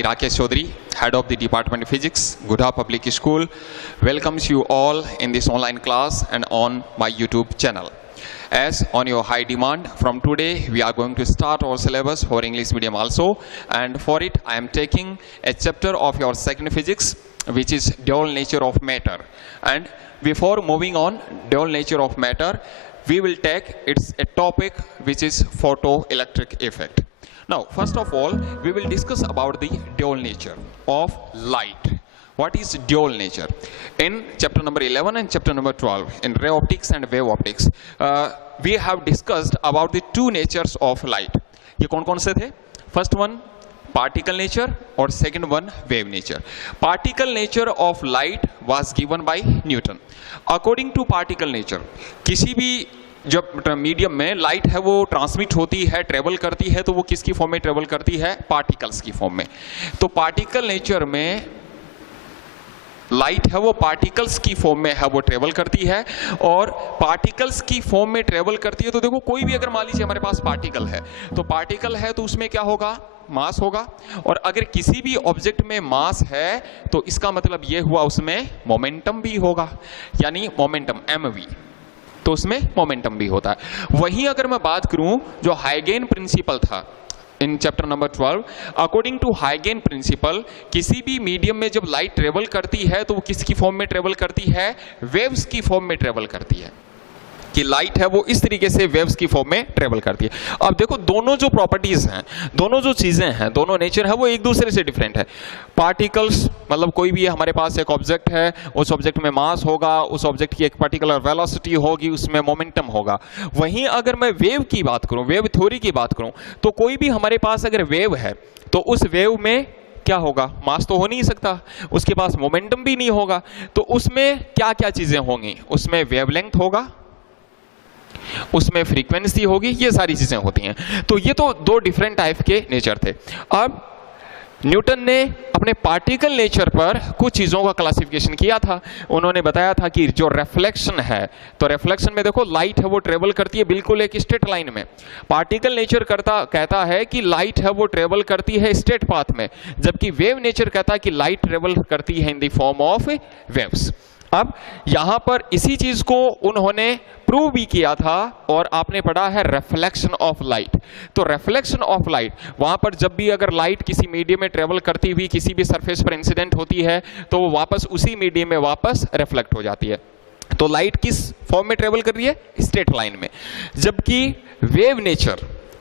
I, Rakesh Chaudhary, Head of the Department of Physics, Godha Public School, welcomes you all in this online class and on my YouTube channel. As on your high demand, from today we are going to start our syllabus for English medium also, and for it I am taking a chapter of your second physics, which is dual nature of matter. And before moving on, dual nature of matter, we will take a topic which is photoelectric effect. Now, first of all, we will discuss about the dual nature of light. What is dual nature? In chapter number 11 and chapter number 12, in ray optics and wave optics, we have discussed about the two natures of light. ये कौन-कौन से थे? First one, particle nature, और second one, wave nature. Particle nature of light was given by Newton. According to particle nature, किसी भी जब medium में light है वो ट्रांसमिट होती है, ट्रेवल करती है, तो वो किसकी फॉर्म में ट्रेवल करती है? पार्टिकल्स की फॉर्म में. तो पार्टिकल नेचर में लाइट है वो पार्टिकल्स की फॉर्म में है वो ट्रेवल करती है, और पार्टिकल्स की फॉर्म में ट्रेवल करती है. तो देखो, कोई भी अगर मान लीजिए हमारे पास पार्टिकल है, तो पार्टिकल है तो उसमें क्या होगा? मास होगा. और अगर किसी भी ऑब्जेक्ट में मास है तो इसका मतलब ये हुआ उसमें मोमेंटम भी होगा, यानी मोमेंटम mv, तो उसमें मोमेंटम भी होता है. वहीं अगर मैं बात करूं जो हाइगेन प्रिंसिपल था in chapter number 12, according to हाइगेन प्रिंसिपल, किसी भी मीडियम में जब लाइट ट्रेवल करती है तो वो किसकी फॉर्म में ट्रेवल करती है? वेव्स की फॉर्म में ट्रेवल करती है. कि लाइट है वो इस तरीके से वेव्स की फॉर्म में ट्रेवल करती है. अब देखो, दोनों जो प्रॉपर्टीज हैं, दोनों जो चीजें हैं, दोनों नेचर है वो एक दूसरे से डिफरेंट है. पार्टिकल्स मतलब कोई भी हमारे पास एक ऑब्जेक्ट है, उस ऑब्जेक्ट में मास होगा, उस ऑब्जेक्ट की एक पर्टिकुलर वेलोसिटी होगी, उसमें मोमेंटम होगा. वहीं अगर मैं वेव की बात करूं, वेव थ्योरी की बात करूं, तो कोई भी हमारे पास अगर वेव है तो उस वेव में क्या होगा? मास तो हो नहीं सकता, उसके पास मोमेंटम भी नहीं होगा. तो उसमें क्या क्या चीजें होंगी? उसमें वेवलेंथ होगा, उसमें फ्रीक्वेंसी होगी, ये सारी चीजें होती हैं. तो ये तो दो डिफरेंट टाइप के नेचर थे. अब न्यूटन ने अपने पार्टिकल नेचर पर कुछ चीजों का क्लासिफिकेशन किया था. उन्होंने बताया था कि जो रिफ्लेक्शन है, तो रिफ्लेक्शन में देखो लाइट है वो ट्रेवल करती है बिल्कुल एक स्ट्रेट लाइन में. पार्टिकल नेचर कहता है कि लाइट है वो ट्रेवल करती है स्ट्रेट पाथ में, जबकि वेव नेचर कहता है कि लाइट ट्रेवल करती है इन द फॉर्म ऑफ वेव्स. अब यहां पर इसी चीज को उन्होंने प्रूव भी किया था, और आपने पढ़ा है रिफ्लेक्शन ऑफ लाइट. तो रिफ्लेक्शन ऑफ लाइट, वहां पर जब भी अगर लाइट किसी मीडियम में ट्रेवल करती हुई किसी भी सरफेस पर इंसिडेंट होती है तो वो वापस उसी मीडियम में वापस रिफ्लेक्ट हो जाती है. तो लाइट किस फॉर्म में ट्रेवल कर रही है? स्ट्रेट लाइन में. जबकि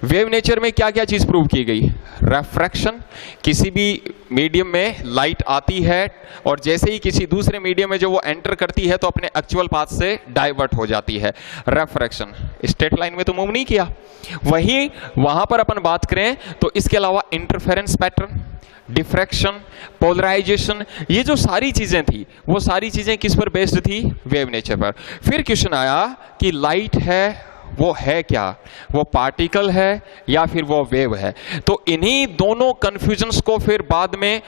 वेव नेचर में क्या क्या चीज प्रूव की गई? रिफ्रैक्शन, किसी भी मीडियम में लाइट आती है और जैसे ही किसी दूसरे मीडियम में जो वो एंटर करती है तो अपने एक्चुअल पाथ से डाइवर्ट हो जाती है. रिफ्रैक्शन, स्ट्रेट लाइन में तो मूव नहीं किया. वहीं वहां पर अपन बात करें तो इसके अलावा इंटरफेरेंस पैटर्न, डिफ्रैक्शन, पोलराइजेशन, ये जो सारी चीजें थी वो सारी चीजें किस पर बेस्ड थी? वेव नेचर पर. फिर क्वेश्चन आया कि लाइट है वो है क्या? वो पार्टिकल है या फिर वो वेव है? तो इन्हीं दोनों कंफ्यूजन्स को फिर बाद में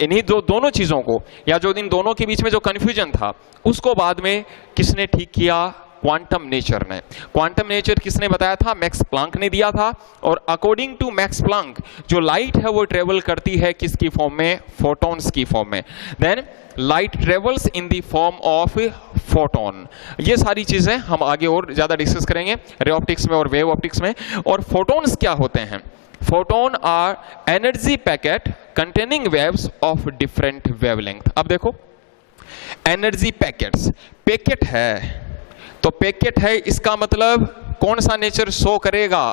इन्हीं दोनों चीजों को, या जो इन दोनों के बीच में जो कंफ्यूजन था उसको बाद में किसने ठीक किया? क्वांटम नेचर ने. क्वांटम नेचर किसने बताया था? मैक्स प्लांक ने दिया था. और अकॉर्डिंग टू मैक्स प्लांक जो लाइट है वो ट्रेवल करती है किसकी फॉर्म में? फोटॉन्स की फॉर्म में. Then light travels in the form of photon. ये सारी चीजें हम आगे और ज्यादा डिस्कस करेंगे रे ऑप्टिक्स में और वेव ऑप्टिक्स में. और फोटोन्स क्या होते हैं? Photon are energy packet containing waves of different wavelength. अब देखो, एनर्जी पैकेट्स, पैकेट है तो पैकेट है, इसका मतलब कौन सा नेचर शो करेगा?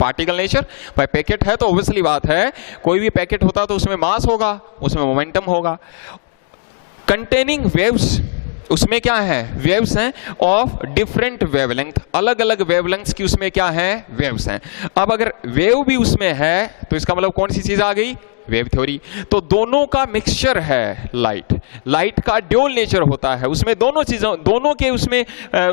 Particle nature. भाई पैकेट है तो ऑब्वियसली बात है, कोई भी पैकेट होता तो उसमें मास होगा, उसमें मोमेंटम होगा. कंटेनिंग वेव्स, उसमें क्या है? वेव्स हैं ऑफ डिफरेंट वेवलेंथ, अलग अलग वेवलेंथ्स की उसमें क्या है? वेव्स हैं. अब अगर वेव भी उसमें है तो इसका मतलब कौन सी चीज आ गई? Wave theory. तो दोनों का मिक्सचर है लाइट का ड्यूल नेचर होता है. उसमें दोनों चीजों, दोनों के उसमें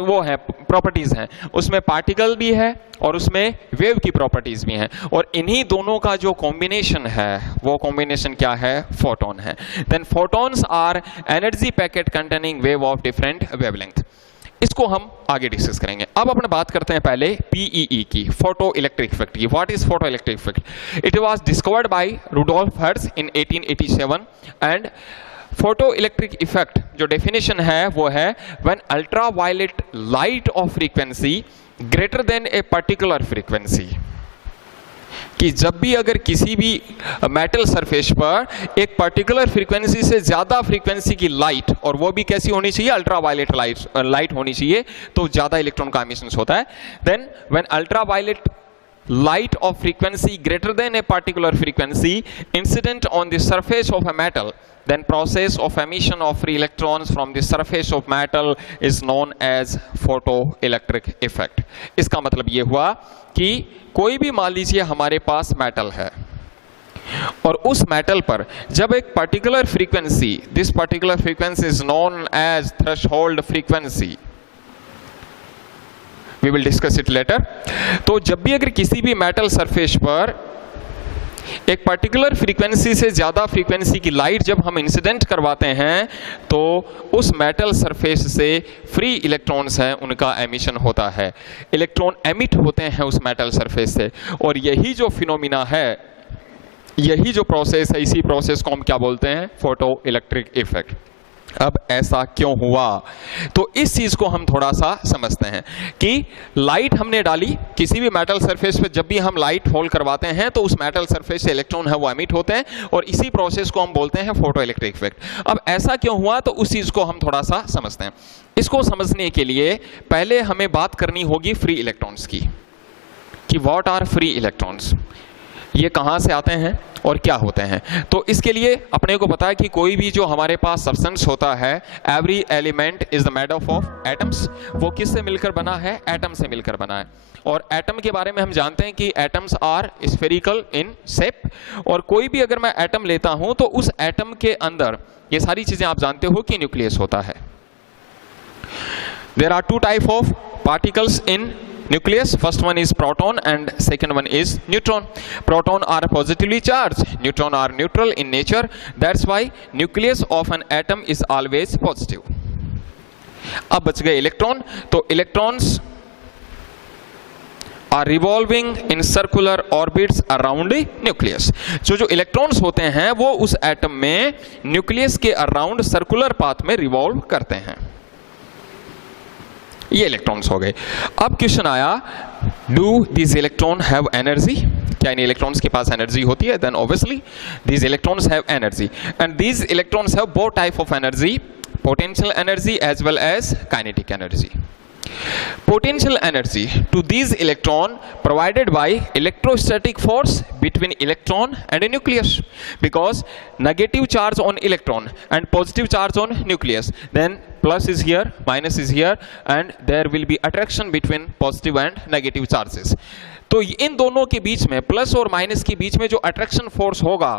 वो है प्रॉपर्टीज हैं. उसमें पार्टिकल भी है और उसमें वेव की प्रॉपर्टीज भी हैं. और इन्हीं दोनों का जो कॉम्बिनेशन है वो कॉम्बिनेशन क्या है? फोटोन है. Then photons are energy packet containing wave of different wavelength. इसको हम आगे डिस्कस करेंगे। अब अपन बात करते हैं पहले पीईई की, फोटो इलेक्ट्रिक इफेक्ट की। What is photo electric effect? It was discovered by Rudolph Hertz in 1887 and photo electric effect जो डेफिनेशन है वो है when ultra violet light of frequency greater than a particular frequency, कि जब भी अगर किसी भी मेटल सरफेस पर एक पर्टिकुलर फ्रीक्वेंसी से ज्यादा फ्रीक्वेंसी की लाइट, और वो भी कैसी होनी चाहिए, अल्ट्रा वायलेट लाइट होनी चाहिए, तो ज्यादा इलेक्ट्रॉन का एमिशन होता है। Then when ultra violet light of frequency greater than a particular frequency incident on the surface of a metal, then process of emission of free electrons from the surface of metal is known as photoelectric effect। इसका मतलब ये हुआ कि कोई भी मान लीजिए हमारे पास मेटल है और उस मेटल पर जब एक particular frequency, this particular frequency is known as threshold frequency, we will discuss it later। तो जब भी अगर किसी भी मेटल सरफेस पर एक पर्टिकुलर फ्रीक्वेंसी से ज्यादा फ्रीक्वेंसी की लाइट जब हम इंसिडेंट करवाते हैं तो उस मेटल सरफेस से फ्री इलेक्ट्रॉन्स हैं उनका एमिशन होता है, इलेक्ट्रॉन एमिट होते हैं उस मेटल सरफेस से। और यही जो फिनोमिना है, यही जो प्रोसेस है, इसी प्रोसेस को हम क्या बोलते हैं, फोटो इलेक्ट्रिक इफेक्ट। अब ऐसा क्यों हुआ, तो इस चीज को हम थोड़ा सा समझते हैं कि लाइट हमने डाली किसी भी मेटल सरफेस पे, जब भी हम लाइट फॉल करवाते हैं तो उस मेटल सरफेस से इलेक्ट्रॉन है वो एमिट होते हैं और इसी प्रोसेस को हम बोलते हैं फोटो इलेक्ट्रिक इफेक्ट। अब ऐसा क्यों हुआ, तो उस चीज को हम थोड़ा सा समझते हैं। इसको समझने के लिए पहले हमें बात करनी होगी फ्री इलेक्ट्रॉन्स की, कि व्हाट आर फ्री इलेक्ट्रॉन्स, ये कहां से आते हैं और क्या होते हैं। तो इसके लिए अपने को पता है कि कोई भी जो हमारे पास सब्सटेंस होता है, every element is the made up of atoms, वो किससे मिलकर बना है, एटम से मिलकर बना है। और एटम के बारे में हम जानते हैं कि atoms are spherical in shape, और कोई भी अगर मैं एटम लेता हूं तो उस एटम के अंदर ये सारी चीजें आप जानते हो कि न्यूक्लियस होता है। There are two type of particles in nucleus, first one is proton and second one is neutron। proton are positively charged, neutron are neutral in nature, that's why nucleus of an atom is always positive। अब बच गए electron, तो electrons are revolving in circular orbits around nucleus। जो electrons होते हैं वो उस atom में न्यूक्लियस के अराउंड सर्कुलर पाथ में रिवॉल्व करते हैं, ये इलेक्ट्रॉन्स हो गए। अब क्वेश्चन आया, do this electron have energy, क्या इन इलेक्ट्रॉन्स के पास एनर्जी होती है? Then obviously this electrons have energy and this electrons have both type of energy, potential energy as well as kinetic energy. Potential energy to these electron provided by electrostatic force between electron and a nucleus, because negative charge on electron and positive charge on nucleus, then plus is here, minus is here, and there will be attraction between positive and negative charges। तो इन दोनों के बीच में, plus और minus के बीच में जो attraction force होगा,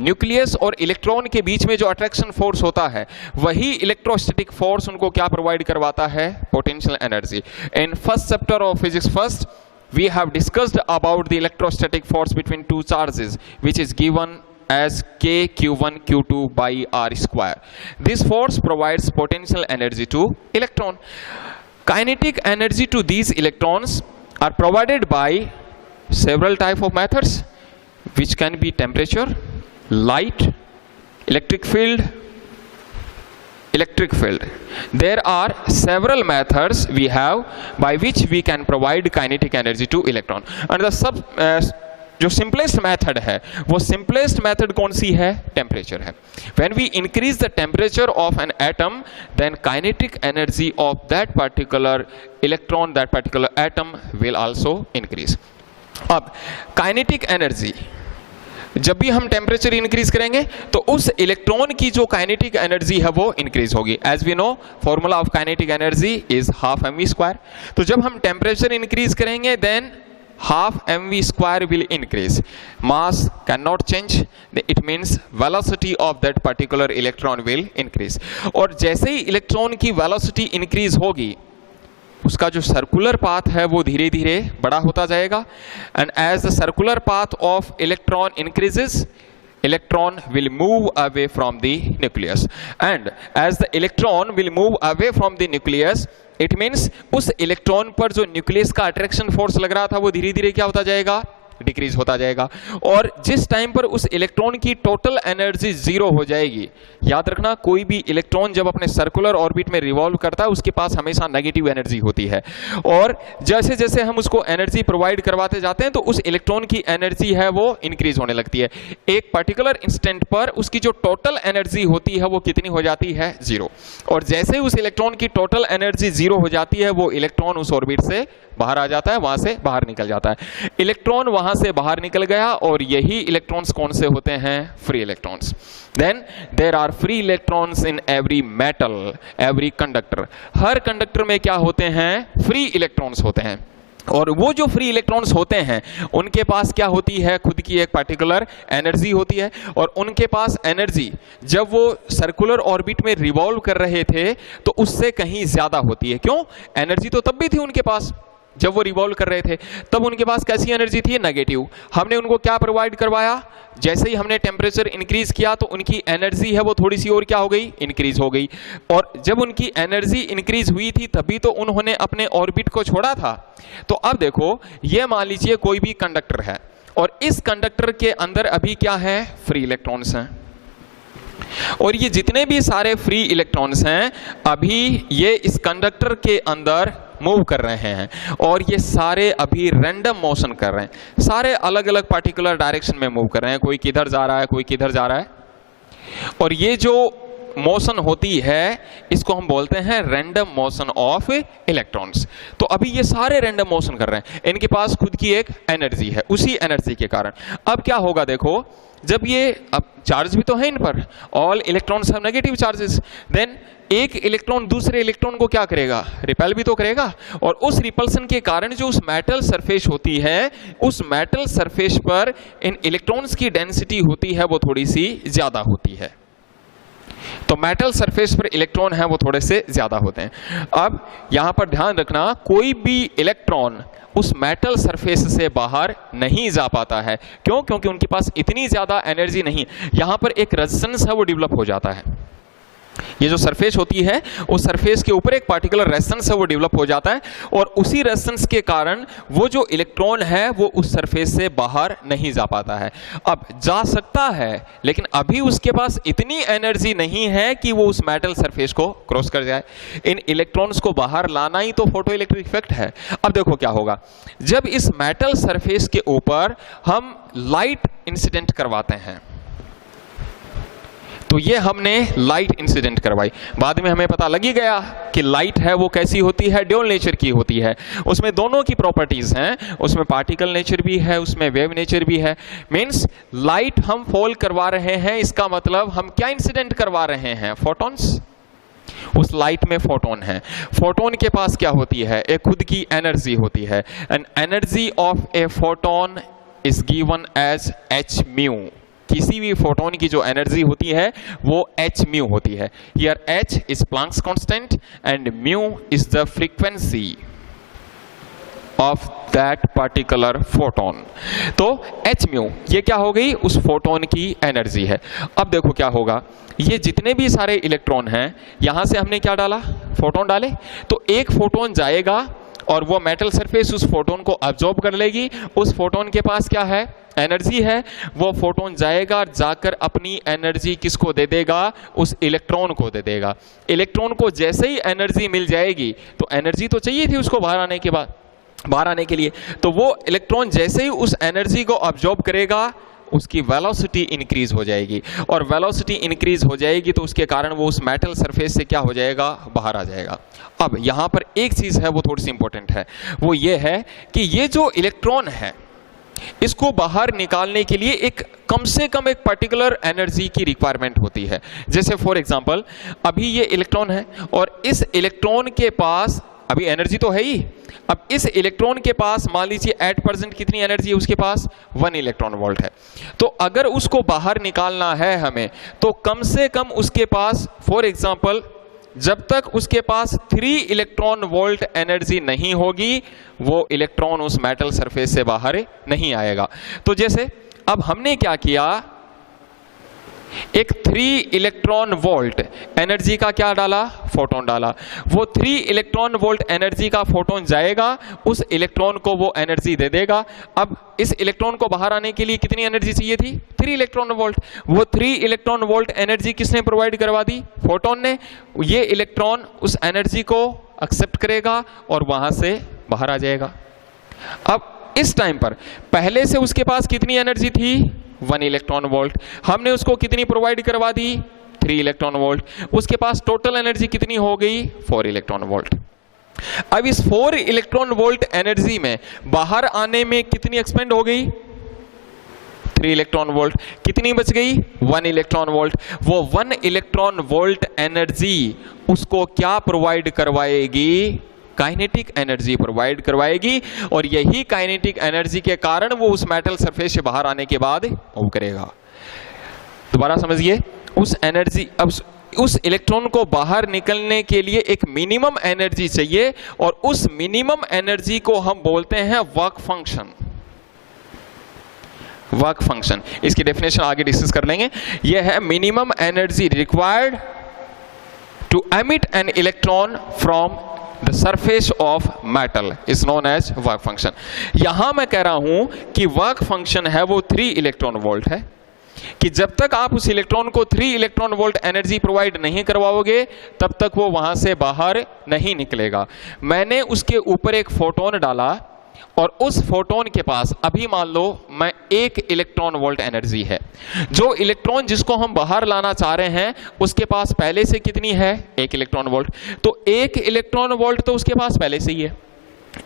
nucleus और इलेक्ट्रॉन के बीच में जो अट्रैक्शन फोर्स होता है, वही इलेक्ट्रोस्टैटिक फोर्स उनको क्या प्रोवाइड करवाता है, potential energy. In first chapter of physics first we have discussed about the electrostatic force between two charges which is given as k q1 q2 by r square। this force provides potential energy to electron। kinetic energy to these electrons are provided by several type of methods which can be temperature, light, electric field, there are several methods we have by which we can provide kinetic energy to electron and the जो simplest method है, वो simplest method कौन सी है, temperature है। When we increase the temperature of an atom then kinetic energy of that particular electron, that particular atom will also increase. अब kinetic energy, जब भी हम टेम्परेचर इंक्रीज करेंगे तो उस इलेक्ट्रॉन की जो काइनेटिक एनर्जी है वो इंक्रीज होगी। As we know formula of kinetic energy is half mv square. तो जब हम टेम्परेचर इंक्रीज करेंगे then half mv square will increase, mass cannot change, it means velocity of that particular electron will increase। और जैसे ही electron की velocity increase होगी उसका जो सर्कुलर पाथ है वो धीरे धीरे बड़ा होता जाएगा and as the circular path of electron increases electron will move away from the nucleus and as the electron will move away from the nucleus it means उस इलेक्ट्रॉन पर जो न्यूक्लियस का अट्रैक्शन फोर्स लग रहा था वो धीरे धीरे क्या होता जाएगा, डिक्रीज होता जाएगा। और जिस टाइम पर उस इलेक्ट्रॉन की टोटल एनर्जी जीरो हो जाएगी, याद रखना कोई भी इलेक्ट्रॉन जब अपने सर्कुलर ऑर्बिट में रिवॉल्व करता है उसके पास हमेशा नेगेटिव एनर्जी होती है, और जैसे जैसे हम उसको एनर्जी प्रोवाइड करवाते जाते हैं तो उस इलेक्ट्रॉन की एनर्जी है वो इंक्रीज होने लगती है। एक पर्टिकुलर इंस्टेंट पर उसकी जो टोटल एनर्जी होती है वो कितनी हो जाती है, जीरो। और जैसे उस इलेक्ट्रॉन की टोटल एनर्जी जीरो हो जाती है वो इलेक्ट्रॉन उस ऑर्बिट से बाहर आ जाता है, वहां से बाहर निकल जाता है। इलेक्ट्रॉन वहां से बाहर निकल गया और यही इलेक्ट्रॉन्स कौन से होते हैं, free electrons. Then there are free electrons in every metal, every conductor. हर कंडक्टर में क्या होते हैं, फ्री इलेक्ट्रॉन्स होते हैं। और वो जो फ्री इलेक्ट्रॉन्स होते हैं उनके पास क्या होती है, खुद की एक पर्टिकुलर एनर्जी होती है। और उनके पास एनर्जी जब वो सर्कुलर ऑर्बिट में रिवॉल्व कर रहे थे तो उससे कहीं ज्यादा होती है। क्यों, एनर्जी तो तब भी थी उनके पास जब वो रिवॉल्व कर रहे थे, तब उनके पास कैसी एनर्जी थी, नेगेटिव। हमने उनको क्या प्रोवाइड करवाया, जैसे ही हमने टेम्परेचर इंक्रीज किया तो उनकी एनर्जी है वो थोड़ी सी और क्या हो गई, इंक्रीज हो गई। और जब उनकी एनर्जी इंक्रीज हुई थी तभी तो उन्होंने अपने ऑर्बिट को छोड़ा था। तो अब देखो, ये मान लीजिए कोई भी कंडक्टर है और इस कंडक्टर के अंदर अभी क्या है, फ्री इलेक्ट्रॉन्स हैं। और ये जितने भी सारे फ्री इलेक्ट्रॉन्स हैं अभी ये इस कंडक्टर के अंदर मूव कर रहे हैं और ये सारे अभी रैंडम मोशन कर रहे हैं, सारे अलग अलग पार्टिकुलर डायरेक्शन में मूव कर रहे हैं। कोई किधर जा रहा है, कोई किधर जा रहा है। और ये जो मोशन होती है इसको हम बोलते हैं रैंडम मोशन ऑफ इलेक्ट्रॉन्स। तो अभी ये सारे रैंडम मोशन कर रहे हैं, इनके पास खुद की एक एनर्जी है। उसी एनर्जी के कारण अब क्या होगा, देखो जब ये, अब चार्ज भी तो है इन पर, all electrons have negative charges, then एक इलेक्ट्रॉन दूसरे इलेक्ट्रॉन को क्या करेगा, रिपेल भी तो करेगा। और उस रिपल्सन के कारण जो उस मेटल सरफेस होती है, उस मेटल सरफेस पर इन इलेक्ट्रॉन्स की डेंसिटी होती है वो थोड़ी सी ज्यादा होती है। तो मेटल सरफेस पर इलेक्ट्रॉन है वो थोड़े से ज्यादा होते हैं। अब यहां पर ध्यान रखना, कोई भी इलेक्ट्रॉन उस मेटल सरफेस से बाहर नहीं जा पाता है। क्यों, क्योंकि उनके पास इतनी ज्यादा एनर्जी नहीं। यहां पर एक रेजिस्टेंस है वो डेवलप हो जाता है। ये जो सरफेस होती है उस सरफेस के ऊपर एक पार्टिकुलर रेजिस्टेंस है वो डेवलप हो जाता है और उसी रेजिस्टेंस के कारण वो जो इलेक्ट्रॉन है वो उस सरफेस से बाहर नहीं जा पाता है। अब जा सकता है लेकिन अभी उसके पास इतनी एनर्जी नहीं है कि वो उस मेटल सरफेस को क्रॉस कर जाए। इन इलेक्ट्रॉन्स को बाहर लाना ही तो फोटो इलेक्ट्रिक इफेक्ट है। अब देखो क्या होगा, जब इस मेटल सरफेस के ऊपर हम लाइट इंसिडेंट करवाते हैं, तो ये हमने लाइट इंसिडेंट करवाई, बाद में हमें पता लग ही गया कि लाइट है वो कैसी होती है, ड्यूल नेचर की होती है। उसमें दोनों की प्रॉपर्टीज हैं, उसमें पार्टिकल नेचर भी है, उसमें वेव नेचर भी है। मींस लाइट हम फॉल करवा रहे हैं, इसका मतलब हम क्या इंसिडेंट करवा रहे हैं, फोटॉन्स। उस लाइट में फोटोन है। फोटोन के पास क्या होती है, एक खुद की एनर्जी होती है। And energy of a photon is given as h mu. किसी भी फोटोन की जो एनर्जी होती है वो h म्यू होती है। Here h is Planck's constant and mu is the frequency of that particular photon. तो h म्यू ये क्या हो गई, उस फोटोन की एनर्जी है। अब देखो क्या होगा, ये जितने भी सारे इलेक्ट्रॉन हैं यहां से हमने क्या डाला, फोटोन डाले। तो एक फोटोन जाएगा और वो मेटल सरफेस उस फोटोन को अब्जॉर्ब कर लेगी। उस फोटोन के पास क्या है, एनर्जी है। वो फोटोन जाएगा, जाकर अपनी एनर्जी किसको दे देगा, उस इलेक्ट्रॉन को दे देगा। इलेक्ट्रॉन को जैसे ही एनर्जी मिल जाएगी, तो एनर्जी तो चाहिए थी उसको बाहर आने के बाद, बाहर आने के लिए, तो वो इलेक्ट्रॉन जैसे ही उस एनर्जी को अब्जॉर्ब करेगा उसकी वेलोसिटी इंक्रीज हो जाएगी। और वेलोसिटी इंक्रीज हो जाएगी तो उसके कारण वो उस मेटल सरफेस से क्या हो जाएगा, बाहर आ जाएगा। अब यहां पर एक चीज है वो थोड़ी सी इंपॉर्टेंट है, वो ये है कि ये जो इलेक्ट्रॉन है इसको बाहर निकालने के लिए एक कम से कम एक पर्टिकुलर एनर्जी की रिक्वायरमेंट होती है। जैसे फॉर एग्जांपल अभी ये इलेक्ट्रॉन है और इस इलेक्ट्रॉन के पास अभी एनर्जी तो है ही। अब इस इलेक्ट्रॉन के पास मान लीजिए 8% कितनी एनर्जी है उसके पास, 1 इलेक्ट्रॉन वोल्ट है। तो अगर उसको बाहर निकालना है हमें, तो कम से कम उसके पास फॉर एग्जांपल जब तक उसके पास 3 इलेक्ट्रॉन वोल्ट एनर्जी नहीं होगी वो इलेक्ट्रॉन उस मेटल सरफेस से बाहर नहीं आएगा। तो जैसे अब हमने क्या किया, एक 3 इलेक्ट्रॉन वोल्ट एनर्जी का क्या डाला, फोटोन डाला। वो 3 इलेक्ट्रॉन वोल्ट एनर्जी का फोटोन जाएगा, उस इलेक्ट्रॉन को वो एनर्जी दे देगा। अब इस इलेक्ट्रॉन को बाहर आने के लिए कितनी एनर्जी चाहिए थी, 3 इलेक्ट्रॉन वोल्ट। वो 3 इलेक्ट्रॉन वोल्ट एनर्जी किसने प्रोवाइड करवा दी, फोटोन ने। ये इलेक्ट्रॉन उस एनर्जी को एक्सेप्ट करेगा और वहां से बाहर आ जाएगा। अब इस टाइम पर पहले से उसके पास कितनी एनर्जी थी, 1 इलेक्ट्रॉन वोल्ट। हमने उसको कितनी प्रोवाइड करवा दी, 3 इलेक्ट्रॉन वोल्ट। उसके पास टोटल एनर्जी कितनी हो गई, 4 इलेक्ट्रॉन वोल्ट। अब इस 4 इलेक्ट्रॉन वोल्ट एनर्जी में बाहर आने में कितनी एक्सपेंड हो गई, 3 इलेक्ट्रॉन वोल्ट। कितनी बच गई, 1 इलेक्ट्रॉन वोल्ट। वो 1 इलेक्ट्रॉन वोल्ट एनर्जी उसको क्या प्रोवाइड करवाएगी, काइनेटिक एनर्जी प्रोवाइड करवाएगी। और यही काइनेटिक एनर्जी के कारण वो उस मेटल सरफेस से बाहर आने के बाद मूव करेगा। दोबारा समझिए, उस एनर्जी, अब उस इलेक्ट्रॉन को बाहर निकलने के लिए एक मिनिमम एनर्जी चाहिए और उस मिनिमम एनर्जी को हम बोलते हैं वर्क फंक्शन। वर्क फंक्शन, इसकी डेफिनेशन आगे डिस्कस कर लेंगे। यह है minimum energy required to emit an electron from the surface of metal is known as work function. यहां मैं कह रहा हूं कि वर्क फंक्शन है वो 3 इलेक्ट्रॉन वोल्ट है, कि जब तक आप उस इलेक्ट्रॉन को 3 इलेक्ट्रॉन वोल्ट एनर्जी प्रोवाइड नहीं करवाओगे तब तक वो वहां से बाहर नहीं निकलेगा। मैंने उसके ऊपर एक फोटोन डाला और उस फोटोन के पास अभी मान लो मैं 1 इलेक्ट्रॉन वोल्ट एनर्जी है। जो इलेक्ट्रॉन जिसको हम बाहर लाना चाह रहे हैं उसके पास पहले से कितनी है, 1 इलेक्ट्रॉन वोल्ट। तो 1 इलेक्ट्रॉन वोल्ट तो उसके पास पहले से ही है।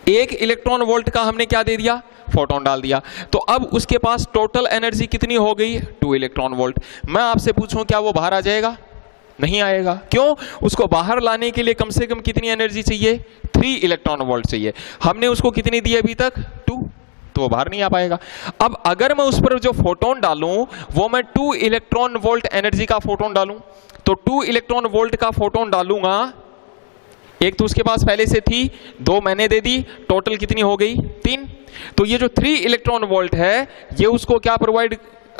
1 इलेक्ट्रॉन वोल्ट का हमने क्या दे दिया, फोटोन डाल दिया। तो अब उसके पास टोटल एनर्जी कितनी हो गई, 2 इलेक्ट्रॉन वोल्ट। मैं आपसे पूछूं क्या वो बाहर आ जाएगा, नहीं आएगा। क्यों, उसको बाहर लाने के लिए कम से कम कितनी एनर्जी चाहिए, 3 इलेक्ट्रॉन वोल्ट चाहिए। हमने उसको कितनी दी अभी तक, 2, तो वो बाहर नहीं आ पाएगा। अब अगर मैं उस पर जो फोटोन डालूं वो मैं 2 इलेक्ट्रॉन वोल्ट एनर्जी का फोटोन डालूं, तो 2 इलेक्ट्रॉन वोल्ट का फोटोन डालूंगा, एक तो उसके पास पहले से थी, 2 मैंने दे दी, टोटल कितनी हो गई, 3। तो ये जो 3 इलेक्ट्रॉन वोल्ट है ये उसको क्या प्रोवाइड,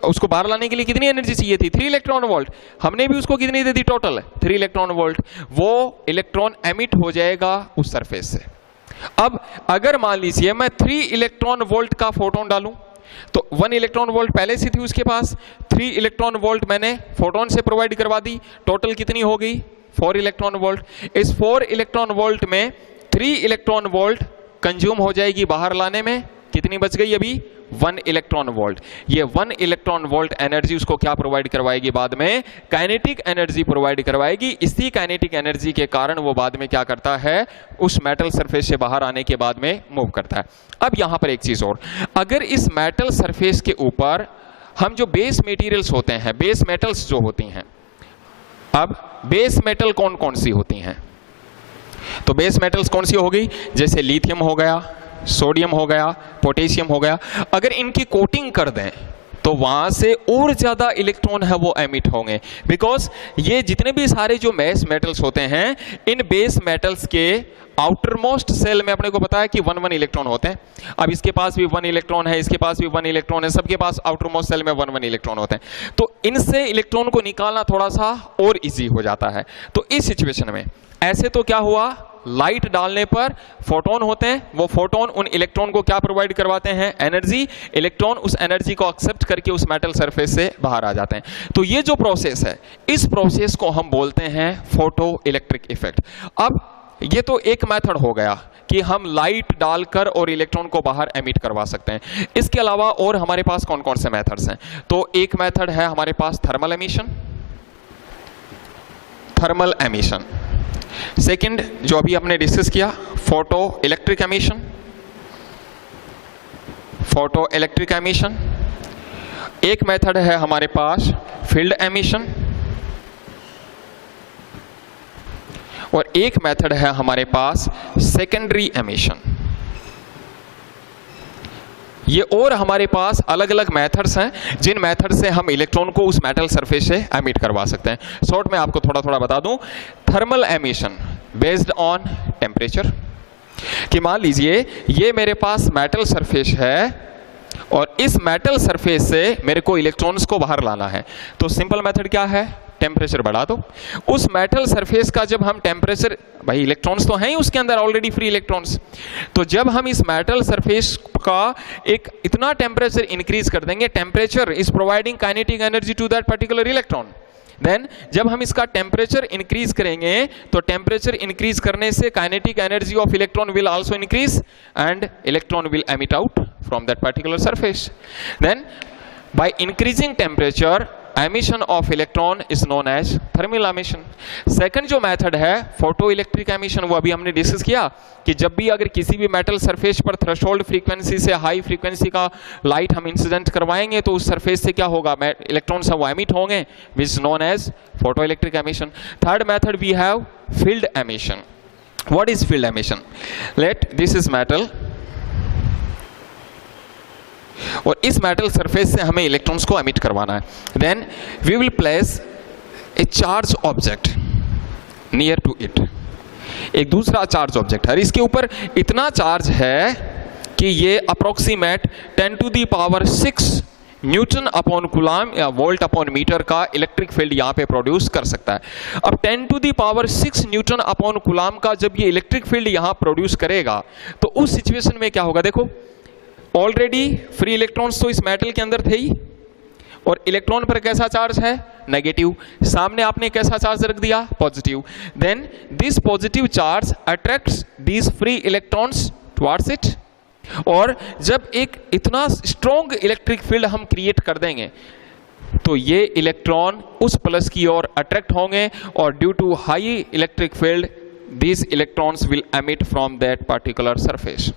उसको बाहर लाने के लिए कितनी एनर्जी चाहिए थी, 3 इलेक्ट्रॉन वोल्ट। हमने भी उसको कितनी दे दी, टोटल 3 इलेक्ट्रॉन वोल्ट। वो इलेक्ट्रॉन एमिट हो जाएगा उस सरफेस से। अब अगर मान लीजिए मैं 3 इलेक्ट्रॉन वोल्ट का फोटोन डालूं, तो 1 इलेक्ट्रॉन वोल्ट पहले से थी उसके पास, 3 इलेक्ट्रॉन वोल्ट मैंने फोटोन से प्रोवाइड करवा दी, टोटल कितनी हो गई, 4 इलेक्ट्रॉन वोल्ट। इस 4 इलेक्ट्रॉन वोल्ट में 3 इलेक्ट्रॉन वोल्ट कंज्यूम हो जाएगी बाहर लाने में, कितनी बच गई अभी, 1 इलेक्ट्रॉन वोल्ट। ये 1 इलेक्ट्रॉन वोल्ट एनर्जी उसको क्या प्रोवाइड करवाएगी, बाद में काइनेटिक एनर्जी प्रोवाइड करवाएगी। इसी काइनेटिक एनर्जी के कारण वो बाद में क्या करता है, उस मेटल सरफेस से बाहर आने के बाद में मूव करता है। अब यहां पर एक चीज और, अगर इस मेटल सरफेस के ऊपर हम जो बेस मटेरियल्स होते हैं, बेस मेटल्स जो होती हैं, अब बेस मेटल कौन कौन सी होती हैं, तो बेस मेटल्स कौन सी हो गई, जैसे लिथियम हो गया, सोडियम हो गया, पोटेशियम हो गया। अगर इनकी कोटिंग कर दें तो वहां से और ज्यादा इलेक्ट्रॉन है वो एमिट होंगे, बिकॉज ये जितने भी सारे जो बेस मेटल्स होते हैं, इन बेस मेटल्स के आउटर मोस्ट सेल में अपने को पता है कि 1 इलेक्ट्रॉन होते हैं। अब इसके पास भी 1 इलेक्ट्रॉन है, इसके पास भी 1 इलेक्ट्रॉन है, सबके पास आउटर मोस्ट सेल में 1 इलेक्ट्रॉन होते हैं। तो इनसे इलेक्ट्रॉन को निकालना थोड़ा सा और इजी हो जाता है। तो इस सिचुएशन में ऐसे तो क्या हुआ, लाइट डालने पर फोटोन होते हैं, वो फोटोन उन इलेक्ट्रॉन को क्या प्रोवाइड करवाते हैं, एनर्जी। इलेक्ट्रॉन उस एनर्जी को एक्सेप्ट करके उस मेटल सरफेस से बाहर आ जाते हैं। तो ये जो प्रोसेस है, इस प्रोसेस को हम बोलते हैं फोटो इलेक्ट्रिक इफेक्ट। अब ये तो एक मेथड हो गया कि हम लाइट डालकर और इलेक्ट्रॉन को बाहर एमिट करवा सकते हैं। इसके अलावा और हमारे पास कौन कौन से मेथड्स हैं, तो एक मेथड है हमारे पास thermal emission, thermal emission. Second जो अभी हमने डिस्कस किया, photo electric emission, photo electric emission. एक मेथड है हमारे पास फील्ड एमिशन, और एक मेथड है हमारे पास सेकेंडरी एमिशन। ये और हमारे पास अलग अलग मेथड्स हैं जिन मेथड से हम इलेक्ट्रॉन को उस मेटल सरफेस से एमिट करवा सकते हैं। शॉर्ट में आपको थोड़ा थोड़ा बता दूं, thermal emission based on temperature, कि मान लीजिए ये मेरे पास मेटल सरफेस है और इस मेटल सरफेस से मेरे को इलेक्ट्रॉन्स को बाहर लाना है। तो सिंपल मेथड क्या है, टेम्परेचर बढ़ा दो। उस मेटल सरफेस का जब हम टेम्परेचर, भाई इलेक्ट्रॉन्स तो हैं ही उसके अंदर ऑलरेडी फ्री इलेक्ट्रॉन्स, तो जब हम इस मेटल सरफेस का एक इतना टेम्परेचर इंक्रीज कर देंगे, temperature is providing kinetic energy to that particular electron, then जब हम इसका टेम्परेचर इंक्रीज करेंगे तो टेम्परेचर इंक्रीज करने से kinetic energy of electron will also increase and electron will emit out from that particular surface. Then by increasing temperature emission of electron is known as thermal emission। Second जो method है photo electric emission, वो अभी हमने discuss किया कि जब भी अगर किसी भी मेटल सरफेस पर थ्रेशोल्ड फ्रीक्वेंसी से हाई फ्रीक्वेंसी का लाइट हम इंसिडेंट करवाएंगे तो उस सरफेस से क्या होगा, इलेक्ट्रॉन्स वो एमिट होंगे, which is known as photo electric emission. Third method we have field emission. What is field emission? Let this is metal, और इस मेटल सरफेस से हमें इलेक्ट्रॉन्स को एमिट करवाना है। Then we will place a charge object near to it, एक दूसरा charge object है, इसके ऊपर इतना चार्ज है कि ये अप्रोक्सीमेट 10⁻⁶ न्यूटन अपॉन कूलम या वोल्ट अपॉन मीटर का इलेक्ट्रिक फील्ड यहाँ पे प्रोड्यूस कर सकता है। अब 10⁻⁶ न्यूटन अपॉन कूलम का जब ये इलेक्ट्रिक फील्ड यहाँ प्रोड्यूस करेगा तो उस सिचुएशन में क्या होगा, देखो ऑलरेडी फ्री इलेक्ट्रॉन्स तो इस मेटल के अंदर थे ही, और इलेक्ट्रॉन पर कैसा चार्ज है, नेगेटिव, सामने आपने कैसा चार्ज रख दिया, positive. Then this positive charge attracts these free electrons towards it, और जब एक इतना स्ट्रॉन्ग इलेक्ट्रिक फील्ड हम क्रिएट कर देंगे तो ये इलेक्ट्रॉन उस प्लस की ओर अट्रैक्ट होंगे, और due to high electric field these electrons will emit from that particular surface.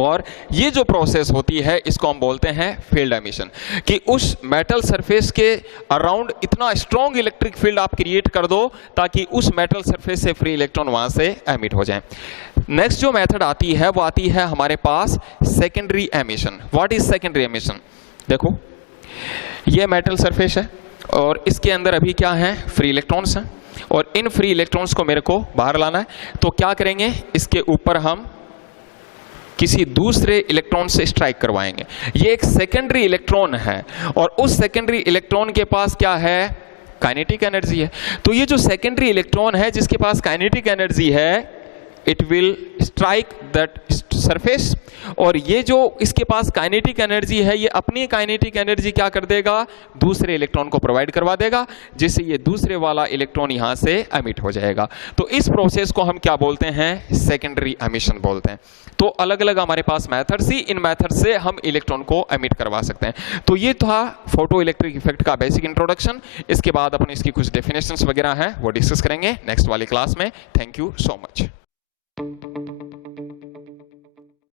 और ये जो प्रोसेस होती है इसको हम बोलते हैं फील्ड एमिशन, कि उस मेटल सरफेस के अराउंड इतना स्ट्रॉन्ग इलेक्ट्रिक फील्ड आप क्रिएट कर दो ताकि उस मेटल सरफेस से फ्री इलेक्ट्रॉन वहां से एमिट हो जाए। नेक्स्ट जो मेथड आती है वो आती है हमारे पास secondary emission. What is secondary emission? देखो ये मेटल सरफेस है और इसके अंदर अभी क्या है, फ्री इलेक्ट्रॉन्स हैं, और इन फ्री इलेक्ट्रॉन्स को मेरे को बाहर लाना है। तो क्या करेंगे, इसके ऊपर हम किसी दूसरे इलेक्ट्रॉन से स्ट्राइक करवाएंगे। ये एक सेकेंडरी इलेक्ट्रॉन है और उस सेकेंडरी इलेक्ट्रॉन के पास क्या है, काइनेटिक एनर्जी है। तो ये जो सेकेंडरी इलेक्ट्रॉन है जिसके पास काइनेटिक एनर्जी है, it will strike that surface, और ये जो इसके पास काइनेटिक एनर्जी है ये अपनी काइनेटिक एनर्जी क्या कर देगा, दूसरे इलेक्ट्रॉन को प्रोवाइड करवा देगा, जिससे ये दूसरे वाला इलेक्ट्रॉन यहाँ से एमिट हो जाएगा। तो इस प्रोसेस को हम क्या बोलते हैं, सेकेंडरी एमिशन बोलते हैं। तो अलग अलग हमारे पास मेथड्स ही, इन मेथड से हम इलेक्ट्रॉन को एमिट करवा सकते हैं। तो ये था फोटो इलेक्ट्रिक इफेक्ट का बेसिक इंट्रोडक्शन। इसके बाद अपन इसकी कुछ डेफिनेशंस वगैरह हैं वो डिस्कस करेंगे नेक्स्ट वाली क्लास में। Thank you so much.